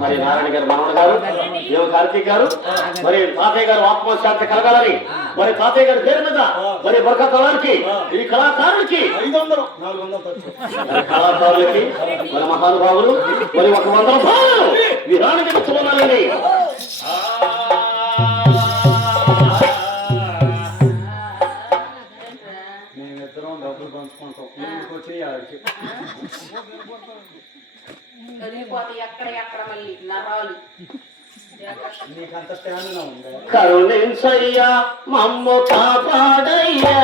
మరి నారాయణ గారు మనవడు గారు ఏమో కార్తీక్ గారు మరి తాతయ్య గారు ఆత్మశాంతి కలగాలని మరి తాతయ్య గారి పేరు మీద మరి బరకతోడానికి ఈ కళాకారులకి 500 కళాకారులకి మన మహానుభావులు మరి 100 రూపాయలు విరానికి ఇచ్చుకోవాలని మేమిద్దరం డబ్బులు పంచుకుంటాం చేయాలి కరుణించయ్యా మమ్ము కాపాడయ్యా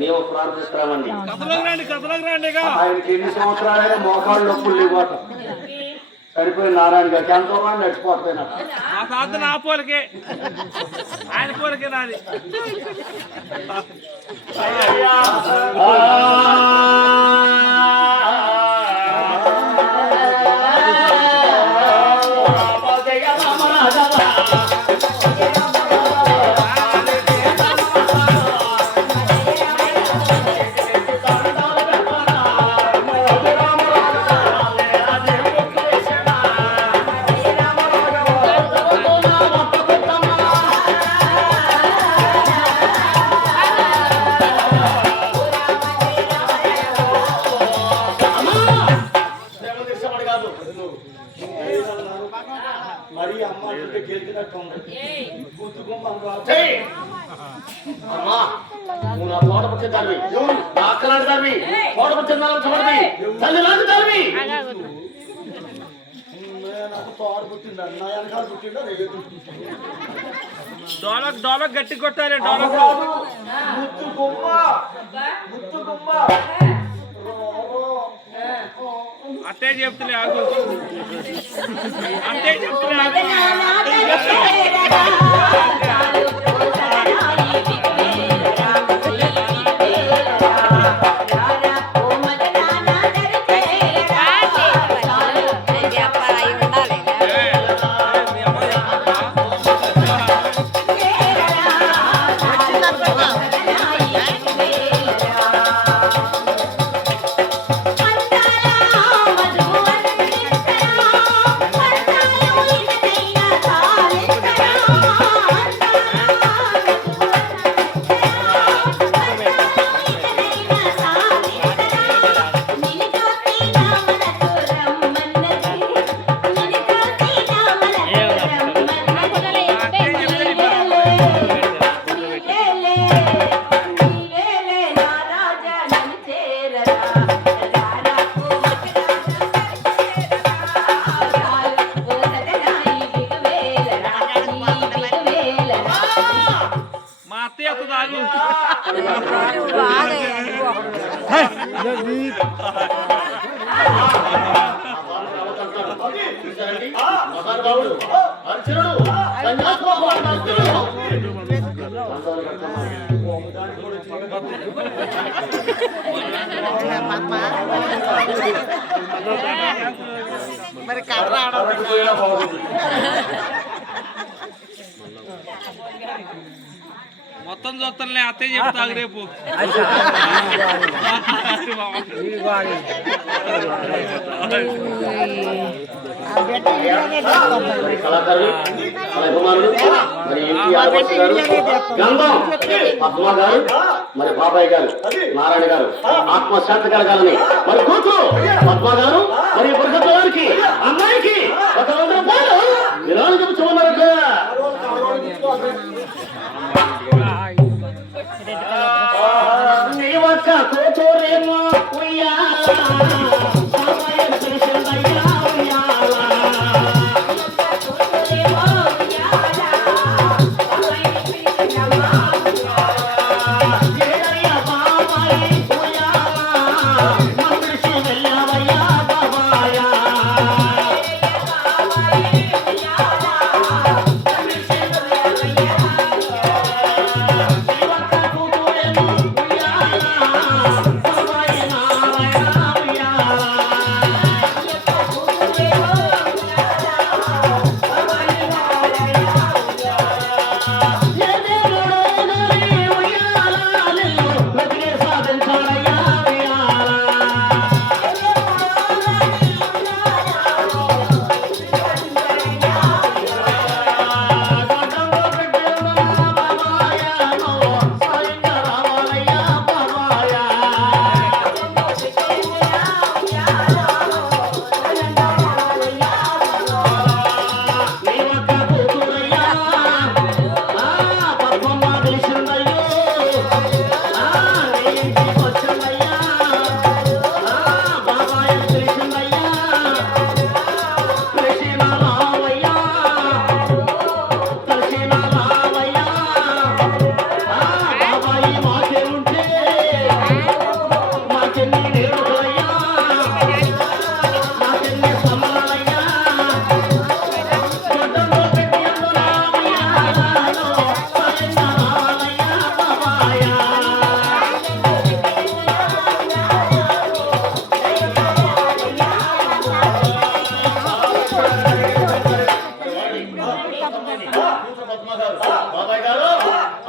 మేము ప్రార్థిస్తున్నామండి. ఆయనకి ఎన్ని సంవత్సరాలైనా మోకాళ్ళు నొప్పులు ఇవ్వట సరిపోయి నారాయణ గారికి ఎంతో మంది నడిచిపోతున్నా నా పోలికే ఆయన పోలికే నాది. డోలక్ డోలక్ గట్టి కొట్టాలి. డోలక్ అట్టే చెప్తులే ఆగు అట్టే చెప్తులే ఆగు. మహానుభావుడు అర్జునుడు సన్యాసబాబు అర్జునుడు మరి కర్ర మొత్తం చూస్తానులే అత్తయ్య చెప్తాగు రేపు కళాకారులు అభిమానులు మరి ఎన్టీఆర్ గారు గంధం పద్మ గారు మరి బాబాయ్ గారు నారాయణ గారు ఆత్మశాంతి కలగాలని మరి కూతురు పద్మ గారు మరి బుర్గ గారికి అమ్మాయికి 100 రూపాయలు విరాళం చెబుతున్నారు నీ ఒక్క కూతురేమో ఉయ్యాలా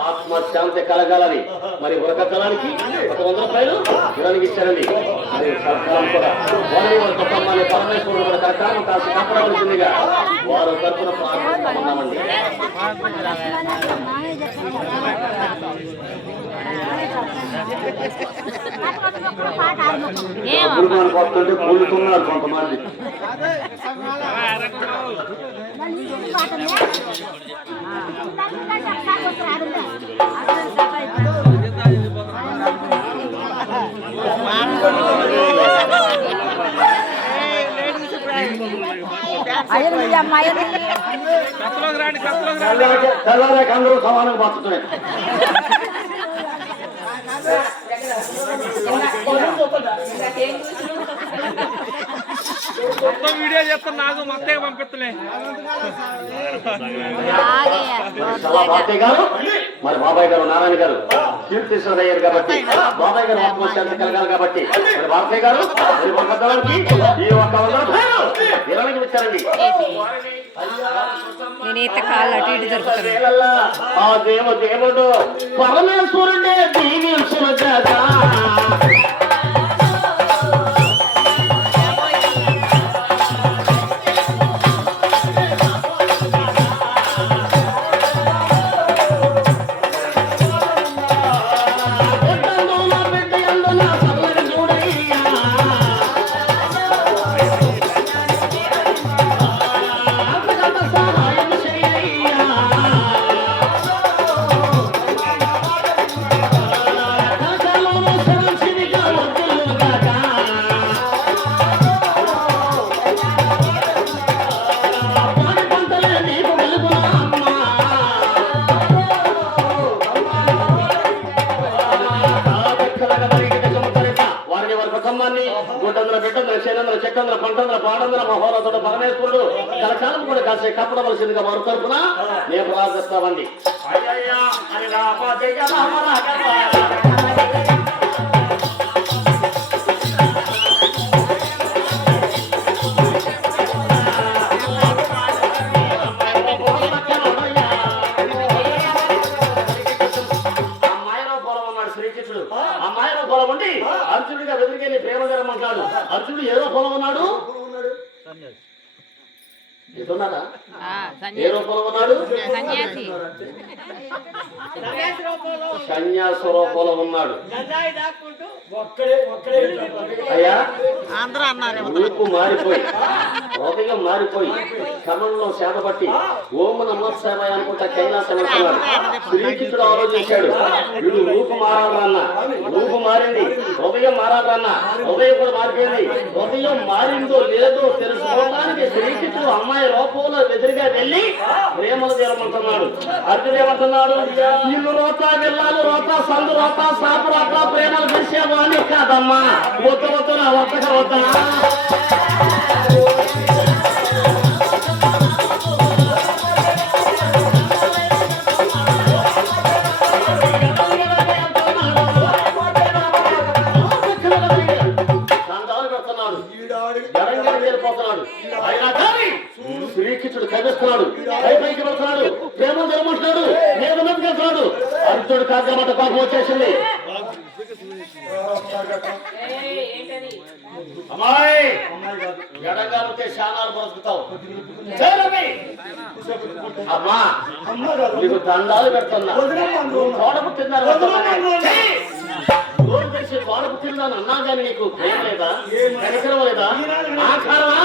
ఆత్మశాంతి కలగాలని మరి ఉరకతలానికి 100 రూపాయలు విరాళం ఇచ్చారండి. మరి సర్కారం కూడా వారి కుటుంబాన్ని పరమేశ్వరుడు కూడా కరెక్టాను కాస్త కాపాడవలసిందిగా వారు తరఫున ప్రార్థిస్తున్నామండి. వస్తుంటే కూలుతున్నారు కొంతమంది. తెల్లారాక అందరూ సమానంగా బతుకుతున్నాయి. మొత్తం వీడియో చేస్తాను నాకు మొత్తం పంపిస్తలే. గారు మరి బాబాయ్ గారు నారాయణ గారు కీర్తిశ్వరయ్యారు కాబట్టి బాబాయ్ గారు ఆత్మశాంతి కలగాలి కాబట్టి మరి బాబాయ్ గారు ఈ 100 రూపాయలు విరాళం ఇచ్చారండి. నేనైతే కాళ్ళు అటు ఇటు జరుపుతాను. ఆ దేవుడు పరమేశ్వరుడే దీవించిన కదా. సోదరుడు పరమేశ్వరుడు కలకాలం కూడా కాసే కప్పడవలసిందిగా వారు తరపున మేము ప్రార్థిస్తామండి. అమ్మాయిలో పొలం ఉండి అర్జునుడిగా వెదిరికెళ్ళి ప్రేమ జరమంటాడు. అర్జునుడు ఏదో పొలం ఉన్నాడు, ఎదున్నారా ఏ రూపంలో ఉన్నాడు? సన్యాస రూపంలో ఉన్నాడు. అయ్యా రూపు మారిపోయి హృదయం మారిపోయి కమంలో సేదపట్టి ఓం నమోత్సవాయ అనుకుంటా కైలాసం వెళ్తున్నాడు. శ్రీకృష్ణుడు ఆలోచించాడు, వీడు రూపు మారాలన్నా, రూపు మారింది, హృదయం మారాలన్నా, హృదయం కూడా మారిపోయింది. హృదయం మారిందో లేదో తెలుసుకోవడానికి శ్రీకృష్ణుడు అమ్మాయి రూపంలో ఎదురుగా వెళ్ళి ప్రేమలు తీరమంటున్నాడు. అర్జునుడు ఏమంటున్నాడు? ఇల్లు రోతా వెళ్ళాలి రోతా సందు రోతా సాపు రోతా ప్రేమలు తీసేవాడిని కాదమ్మా, వద్ద వద్దునా వద్దగా వద్దనా శ్రీకృష్ణుడు కవిస్తున్నాడు, పైకి వెళ్తున్నాడు, ప్రేమ జరమంటున్నాడు, నేను వెళ్తున్నాడు. అర్జునుడు కాకమాట పాపం వచ్చేసింది. అమ్మాయి ఎడంగా ఉంటే శానాలు బ్రతుకుతావు. అమ్మా నీకు దండాలు పెడుతున్నా, తోడపుట్టిందని తెలిసి తోడపుట్టిందని అన్నా కానీ నీకు ప్రేమ లేదా, కనికరం లేదా, ఆకారమా?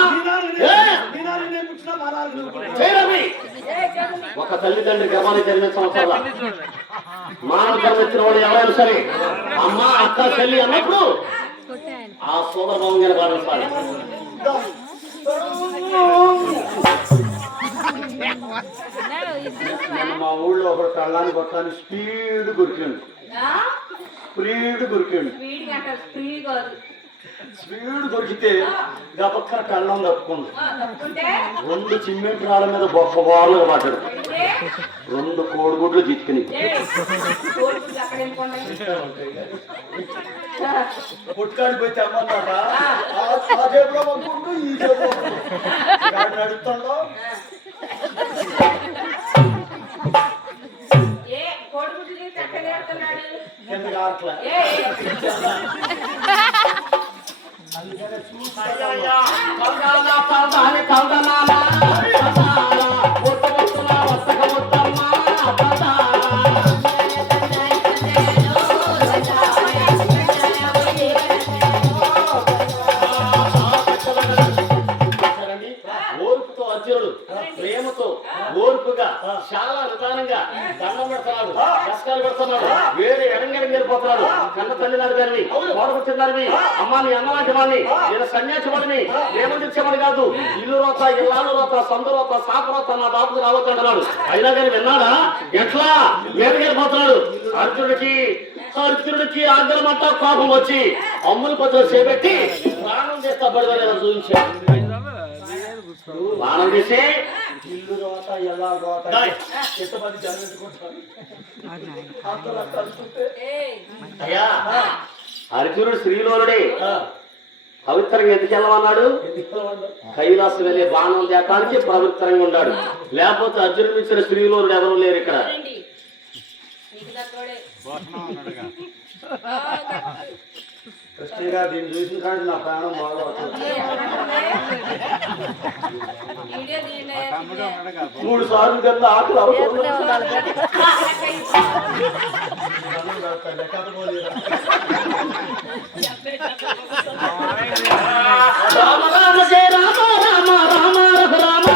ఒక తల్లిదండ్రి గర్భాన్ని జన్మించవసరం మానవ జన్మించిన వాడు ఎవరైనా సరే అమ్మ అక్క తల్లి అన్నప్పుడు ఆ సోదర భావంగా భావించాలి. మా ఊళ్ళో ఒకడు కళ్ళాన్ని కొట్టాలని స్పీడ్ గురికిండు. స్పీడ్ దొరికితే గబక్కన కళ్ళం తప్పుకుంది. 2 సిమెంట్ రాళ్ళ మీద గొప్ప బారులుగా పడ్డాడు. 2 కోడిగుడ్లు చిక్కుని పుట్టుకాడి పోయి తెమ్మంటారా నడుస్తుండో ఎందుకు ఆట్లా ఓర్పుతో అర్జునుడు ప్రేమతో ఓర్పుగా చాలా నిదానంగా దండం పెడుతున్నాడు, కష్టాలు పెడుతున్నాడు, వేరే ఎడంగడిపోతున్నాడు. కన్న తల్లి నడిదాన్ని ఓడగొట్టిందని అమ్మా నీ అన్నలాంటి వాడిని నేను సన్యాసివాడిని ఏమందించేవాడు కాదు. ఇల్లు రోత ఇల్లాలు రోత సందు రోత సాపు రోత నా బాబుకు రావద్దు అంటున్నాడు. అయినా కానీ విన్నాడా? ఎట్లా వేదగిరిపోతున్నాడు. అర్జునుడికి ఆగ్రహమంట కోపం వచ్చి అమ్ముల పత్రం చేపెట్టి ప్రాణం చేస్తా పడవలేదని చూపించాడు. బాణం చేసి ఇల్లు రోత ఎలా రోత ఎంతమంది జన్మించుకుంటారు. అయ్యా అర్జునుడు శ్రీలోనుడే పవిత్రంగా ఎందుకు వెళ్ళమన్నాడు? కైలాసం వెళ్ళే బాణం తేటానికి పవిత్రంగా ఉన్నాడు. లేకపోతే అర్జునుడు ఇచ్చిన శ్రీలోనుడు ఎవరు లేరు ఇక్కడ. కృష్ణగా దీన్ని చూసిన కానీ నా ప్రాణం బాగా 3 సార్లు కన్నా ఆకలి అవుతుంది. రామ రామ జయ రామ రామ రామ రామ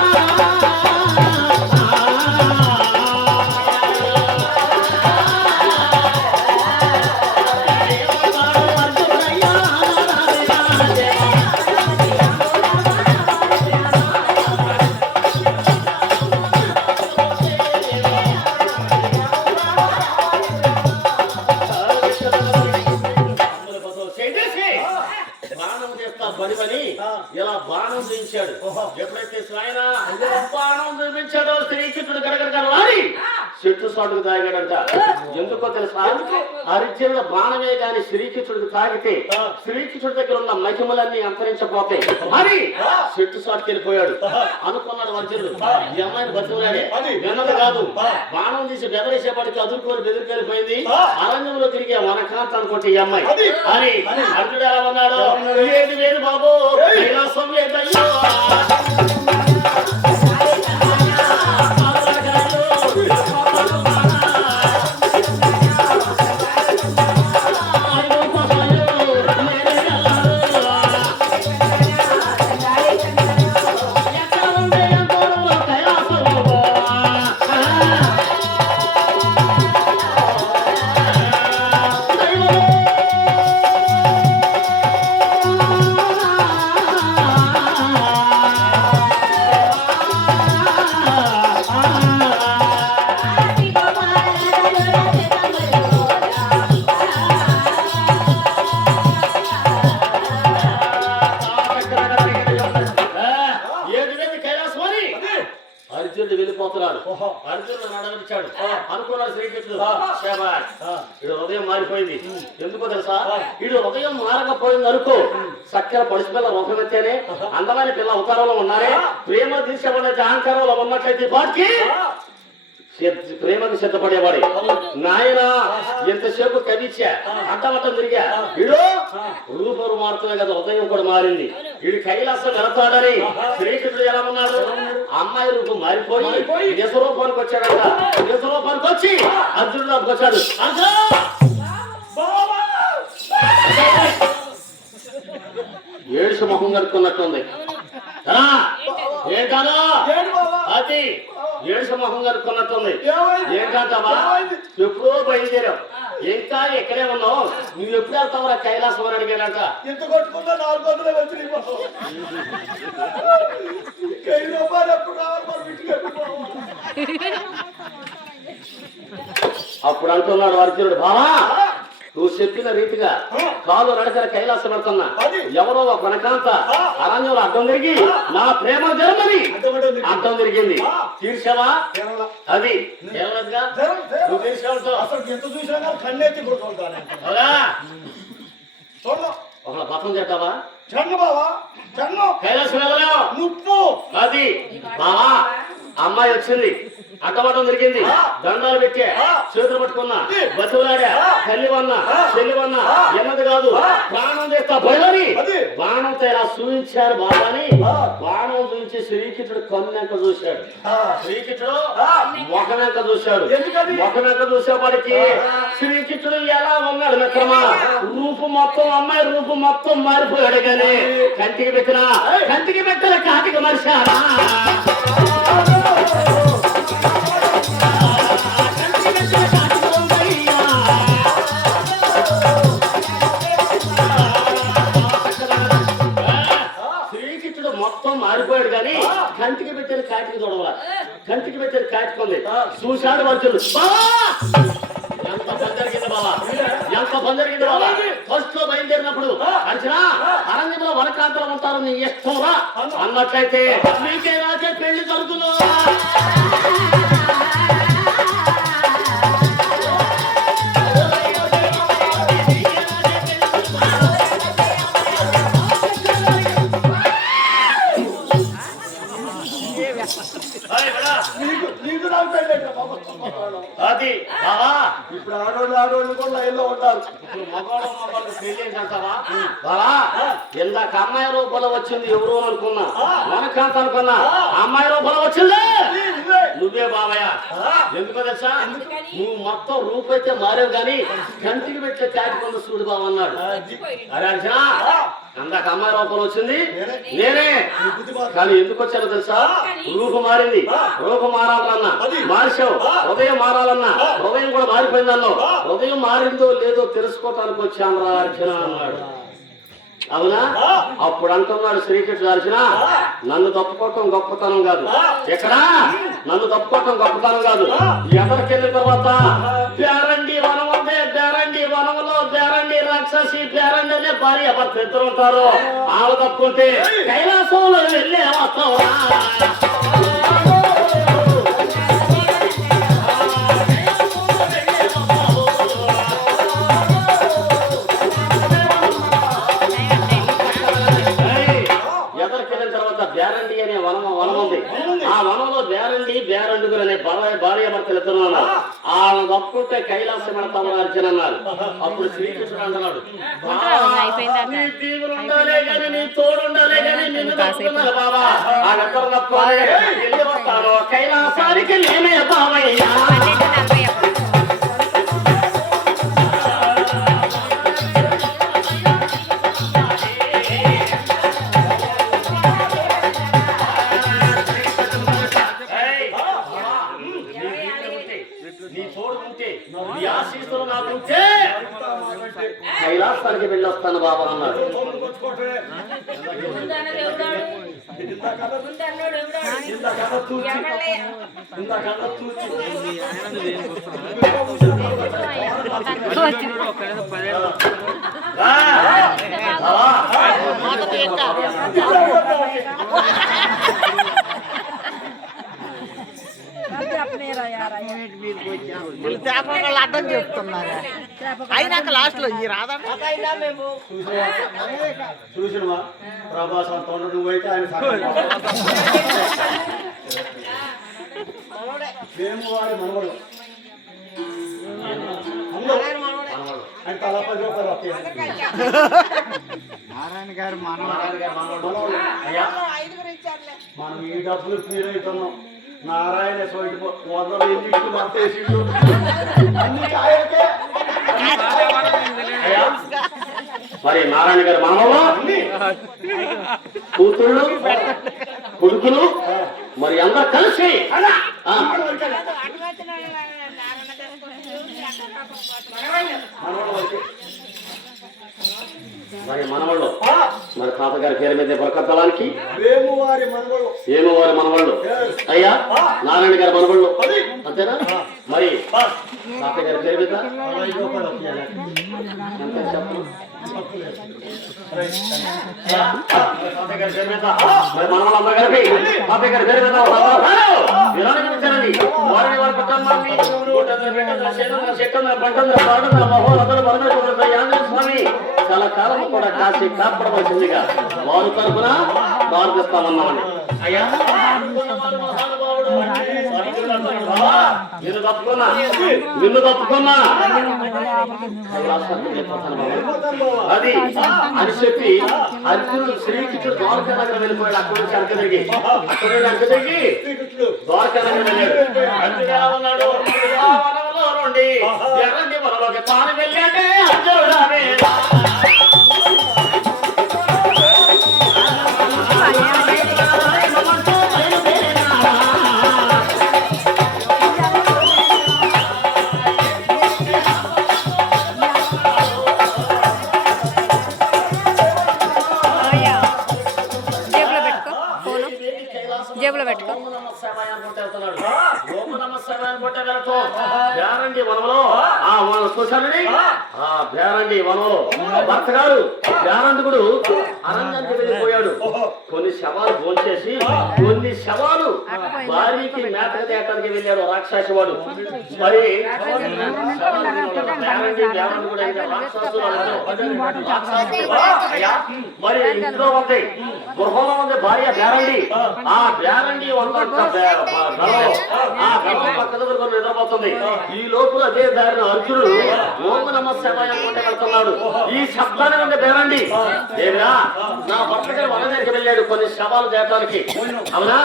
ఎప్పుడైతే ఆయన బాణం చూపించాడో శ్రీకృష్ణుడు గడగడగలవాడి చెట్టు సాటుకు తాగాడంట. ఎందుకో తెలుసా? అర్జునుడు బాణమే గాని శ్రీకృష్ణుడికి తాగితే శ్రీకృష్ణుడి దగ్గర ఉన్న మహిమలన్నీ అంతరించపోతాయి మరి చెట్టు సాటుకు వెళ్ళిపోయాడు అనుకున్నాడు అర్జునుడు. ఈ అమ్మాయిని బతుకులాడే విన్నది కాదు, బాణం తీసి బెదరేసేపటికి అదురుకోని బెదిరికి వెళ్ళిపోయింది. అరణ్యంలో తిరిగే వనకాంత అనుకుంటే ఈ అమ్మాయి అని అర్జునుడు ఎలా ఉన్నాడు? ఏది లేదు బాబు, కైలాసం లేదయ్యో. అర్జునుడు వెళ్ళిపోతున్నాడు. అర్జునుడు నడవచ్చాడు అనుకున్నాడు శ్రీకృష్ణుడు. వీడు హృదయం మారిపోయింది. ఎందుకో తెలుసా? వీడు హృదయం మారకపోయింది అనుకో, చక్కెర పడుచు పిల్ల రూపమెత్తేనే అందమైన పిల్ల అవతారంలో ఉన్నారే, ప్రేమ తీసేవాడే అహంకారంలో ఉన్నట్లయితే వాటికి ప్రేమకు సిద్ధపడేవాడు. నాయన ఎంతసేపు కవిచ్చా అడ్డమట్టం తిరిగా, వీడు రూపం మారుతుంది కదా, ఉదయం కూడా మారింది. వీడు కైలాసం వెళతాడని శ్రీకృష్ణుడు ఎలా ఉన్నాడు? అమ్మాయి రూపం మారిపోయి నిజ రూపానికి వచ్చాడంట. నిజ రూపానికి వచ్చి అర్జునుడికి వచ్చాడు. ఏడుసు మొహం కనుక్కున్నట్టుంది. ఏంటాను అది ఏడుసు మొహం కనుక్కున్నట్టుంది. ఏంటంటావా? ఎప్పుడో బయలుదేరావు, ఇంకా ఎక్కడే ఉన్నావు, నువ్వు ఎప్పుడు వెళ్తావు కైలాసం అని అడిగాడంట. ఇంత కొట్టుకుంటా 400 వచ్చి అప్పుడు అంటున్నాడు అర్జునుడు, బావా నువ్వు చెప్పిన రీతిగా కాలు నడకల కైలాసం పెడుతున్నా, ఎవరో ఒక వనకాంత అరణ్యంలో అడ్డం తిరిగి నా ప్రేమ జరమని అడ్డం తిరిగింది. తీర్చావా? అది నువ్వు తీర్చావుతో అసలు ఎంత చూసినా కన్నెత్తి కొడుకుంటాను. ఒక పథం చేద్దావా? చండు బావా, చండు కైలాసం వెళ్ళలేవు నువ్వు. అది బావా అమ్మాయి వచ్చింది, అడ్డమడ్డం తిరిగింది, దండాలు పెట్టే, చేతులు పట్టుకున్నా, బతులాడా, తల్లివన్నా చెల్లివన్నా ఎన్నది కాదు, ప్రాణం చేస్తా భయని బాణంతో ఇలా చూపించారు బాబాని. బాణం చూపించి శ్రీకృష్ణుడు కన్నెంక చూశాడు, శ్రీకృష్ణుడు మొఖనెంక చూశాడు. మొఖనెంక చూసేవాడికి శ్రీకృష్ణుడు ఎలా ఉన్నాడు మిత్రమా? రూపు మొత్తం అమ్మాయి రూపు మొత్తం మారిపోయాడు. కానీ కంటికి పెట్టిన కాటికి మనిషారా? శ్రీకృష్ణుడు మొత్తం మారిపోయాడు కానీ కంటికి పెట్టిన కాటికి చూడవా? కంటికి పెట్టిన కాటికుంది. చూశాడు మనుషులు. ఎంత పని జరిగింది బాబా, ఎంత పని జరిగింది బాబా. ఫస్ట్ లో బయలుదేరినప్పుడు అర్జునా అరణ్యంలో వనకాంతలు ఉంటారు, నీ ఇష్టంరా అన్నట్లయితే నీకే రాజే పెళ్లి జరుగుతుందో. అది బావా ఇప్పుడు ఆడోళ్ళు కూడా లైన్లో ఉంటారు. ఇప్పుడు మగవాళ్ళు తెలియదంటావా బావా? ఇందాక అమ్మాయి రూపంలో వచ్చింది ఎవరు అనుకున్నా, వనకాంత అనుకున్నా, అమ్మాయి రూపంలో వచ్చింది నువ్వే బావయ్య. ఎందుకో తెలుసా? నువ్వు మొత్తం రూపైతే మారేవు కానీ కంటికి పెట్టే కాటికొంద చూడు బావన్నాడు. అరే అర్జునా అందాక అమ్మాయి రూపంలో వచ్చింది నేనే, కానీ ఎందుకు వచ్చారో తెలుసా? రూపం మారింది, రూపం మారాలన్నా మార్చావు, హృదయం మారాలన్నా హృదయం కూడా మారిపోయిందన్నావు. హృదయం మారిందో లేదో తెలుసుకోవటానికి వచ్చాను రా అర్జున అన్నాడు. అవునా? అప్పుడు అంటున్నాడు శ్రీకృష్ణుడు, అర్జున నన్ను తప్పుకోవటం గొప్పతనం కాదు, ఎక్కడా నన్ను తప్పుకోవటం గొప్పతనం కాదు. ఎదరికెళ్ళిన తర్వాత బేరండి వనం ఉంది, బేరండి వనంలో బేరండి రాక్షసి పేరండి అనే భార్య భర్త ఇద్దరు ఉంటారు. ఆమె తప్పుకుంటే కైలాసంలో వెళ్ళే వస్తాం. బేరండి అనే వనం ఉంది. ఆ వనంలో బేరండుగురు అనే భార్య భర్తలు ఇద్దరు ఉన్నారు. ఆ తప్పుకుంటే కైలాసం పెడతాము అర్జున అన్నారు. అప్పుడు శ్రీకృష్ణుడు అంటున్నాడు, నీ దీవులు ఉండాలే కానీ నీ తోడు ఉండాలే కానీ నిన్ను తప్పుకున్నారు బాబా. ఆ నక్కలు తప్పుకోవాలి వెళ్ళి వస్తాను కైలాసానికి నేనే బావయ్యా. కైలాసానికి వెళ్ళొస్తాను బాబా అన్నాడు. అడ్డం చెప్తున్నారు అయినాక లాస్ట్ లో ఈ రాదండి చూసినవా ప్రభాస్ అంత నువ్వైతే ఆయన మేము వారి మనవడు ఆయన తలా 10 రూపాయలు వస్తాయి. నారాయణ గారు మనవడు మనం ఈ డబ్బులు ఫీల్ అవుతున్నాం. నారాయణ సోటి 100 ఇంటికి మత్తేసిండు అన్ని ఆయనకే. మరి నారాయణ గారు మనవలు కూతుళ్ళు కొడుకులు మరి అందరు కలిసి మరి మనవాళ్ళు మరి తాతగారి పేరు మీద బరకత్తలానికి ఏమోవారి మనవాళ్ళు అయ్యా నారాయణ గారి మనవాళ్ళు అంతేనా? మరి తాతగారి పేరు మీద తాతగారి పేరు మీద మరి మనవాళ్ళందరూ కలిపి తాతగారి పేరు మీద విరాళించారండి. వారిని వారి కుటుంబాన్ని స్వామి చాలా కాలం కూడా కాసి కాపాడవలసిందిగా వారి తరఫున మార్గస్తామన్నామని. అయ్యా నిన్ను తప్పుకున్నా అది అని చెప్పి అర్జునుడు శ్రీకృష్ణుడు ద్వారకా నగరం వెళ్ళిపోయాడు. అక్కడి నుంచి అంక తిరిగి ద్వారకా నగరం వెళ్ళాడు. అర్జునుడు ఎలా ఉన్నాడు? వనంలో నుండి ఎర్రని వనంలోకి తాను వెళ్ళాడే అర్జునుడు. జేబులో పెట్టుకో. బేరండి వనంలో చూశానండి. ఆ బేరండి వనంలో భర్త గారు బేరండుగుడు అరణ్యానికి వెళ్ళిపోయాడు. కొన్ని శవాలు భోంచేసి కొన్ని శవాలు భార్యకి మేత తేటానికి వెళ్ళాడు రాక్షసి వాడు. మరి బేరండుగుడు అయితే రాక్షసులు మరి ఇంట్లో ఉంది గృహంలో ఉంది భార్య బేరండి. ఆ బేరండి నిద్రపోతుంది. ఈ లోపల అదే దారిన అర్జునుడు ఓం నమః శివాయ అనుకుంటే వెళ్తున్నాడు. ఈ శబ్దాన్ని ఉంది బేరండి ఏమిరా నా భర్త గారు వనదేరికి వెళ్ళాడు కొన్ని శవాలు చేయడానికి. అవునా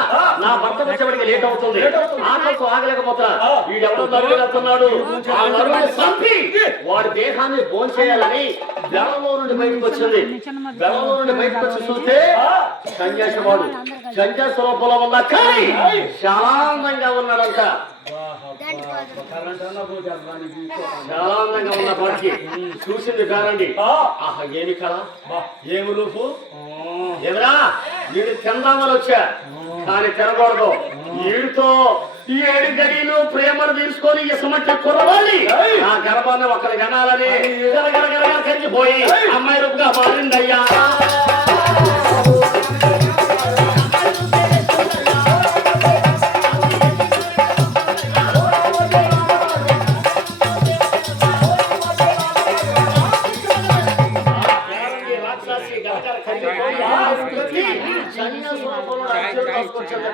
నా భర్త వచ్చేవాడికి లేట్ అవుతుంది. ఆకలితో ఆగలేకపోతున్నా. వీడెవడో నరుడు వెళ్తున్నాడు. ఆ నరుడు చంపి వాడి దేహాన్ని భోంచేయాలని బెలంలో నుండి బయటకు వచ్చింది. బెలంలో నుండి బయటకు వచ్చి చూస్తే సన్యాసి వాడు సన్యాసి రూపంలో ఉన్న కానీ చాలా అందంగా ఉన్నాడంట. చాలా అందంగా ఉన్న వాడికి చూసింది బేరండి. ఆహా ఏమి కళ ఏమి రూపు ఏమిరా వీడు తిందామని వచ్చా కానీ తినకూడదు. వీడితో ఈ 7 గడిలు ప్రేమను తీసుకొని ఇసమట్టి కుర్రవాళ్ళి ఆ గర్భాన్ని ఒకరి గణాలని గరగరగరగా కరిగిపోయి అమ్మాయి రూపుగా మారిందయ్యా.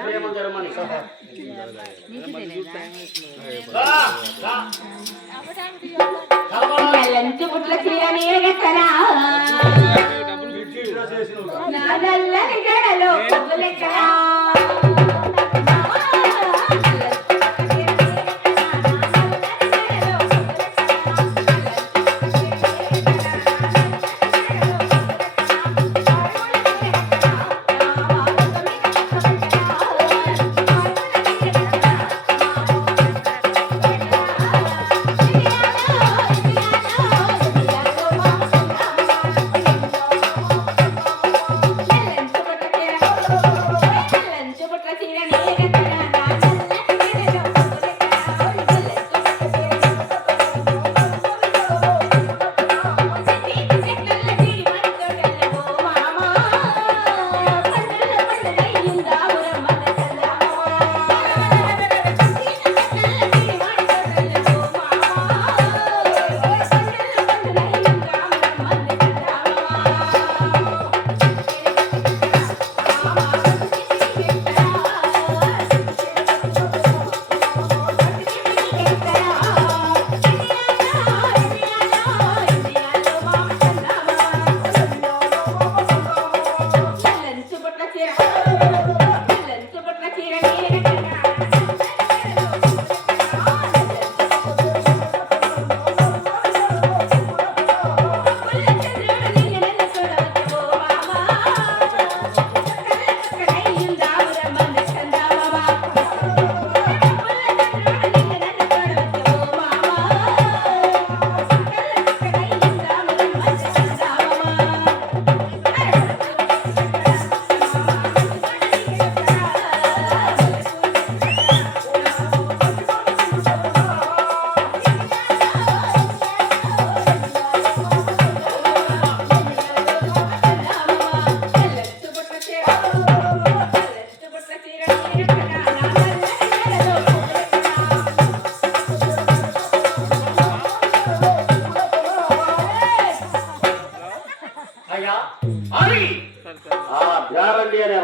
ప్రేమ జరమని లంచు పుట్ల చీర నీరగెత్తనా నా నల్లని జడలో పువ్వులెక్కనా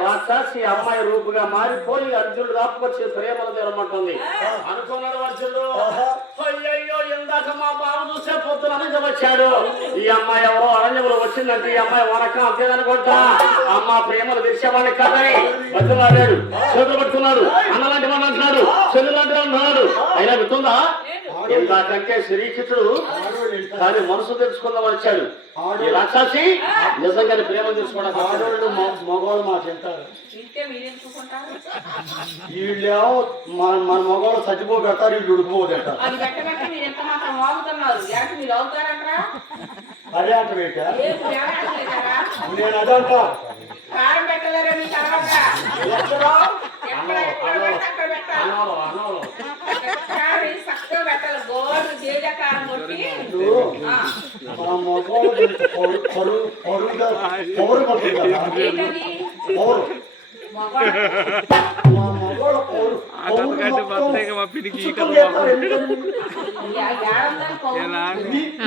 రాక్షసి అమ్మాయి రూపుగా మారిపోయి అర్జునుడు దాపుకొచ్చి ప్రేమలు తెరమంటుంది అనుకున్నాడు వర్షులు. అయ్యయ్యో ఇందాక మా బాబు చూసే పొద్దున అనేది వచ్చాడు. ఈ అమ్మాయి ఎవరో అరణ్యంలో వచ్చిందంటే ఈ అమ్మాయి వనకం అంతేదనుకుంటా. అమ్మ ప్రేమలు తెచ్చేవాడిని కదని బతులాడాడు, చేతులు పట్టుకున్నాడు, అన్నలాంటి వాడు అంటున్నాడు, చెల్లులాంటి అంటున్నాడు. అయినా గుర్తుందా ఇందాకంటే శ్రీకృష్ణుడు కానీ మనసు తెలుసుకుందాం వచ్చాడు. ఈ రాక్షసి నిజంగానే ప్రేమను తెలుసుకోవడానికి మగవాళ్ళు మాట వింటారు. వీళ్ళేమో మన మగవాళ్ళు చచ్చిపో పెడతారు, వీళ్ళు ఉడిపోతారు. అదే అంట బేట నేను అదంటా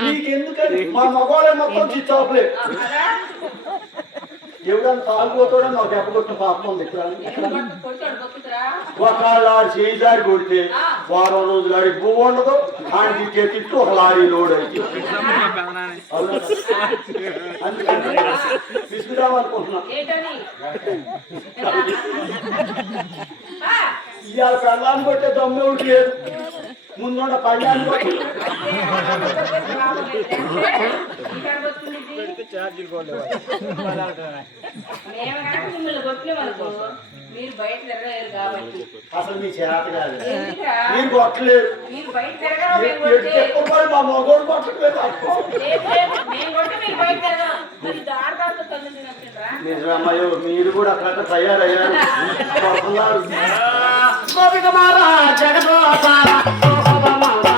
నీకెందుకని మా మగవాళ్ళే మొత్తం చిచ్చాపులే. ఎవడన్నా తాగిపోతాడో నాకు ఎప్పగొట్టిన పాపం ఉంది. ఒకళ్ళ చేయి జారి కొడితే వారం రోజులు ఆడి పువ్వు ఉండదు, ఆడికి ఇచ్చే తిట్టు ఒక లారీ లోడ్ అయితే అందుకని తీసుకురామనుకుంటున్నా. ఇవాళ పెళ్ళాన్ని కొట్టే దమ్మెవుడికి లేదు, ముందున్న పళ్ళాన్ని కొట్టి అసలు మీ చేత కాదు, మీరు కొట్టలేరు. మా మగోడు కొట్టలేదు. నిజమయ్యో మీరు కూడా అక్కడ తయారయ్యారు. గోపిక మారా జగదోసారా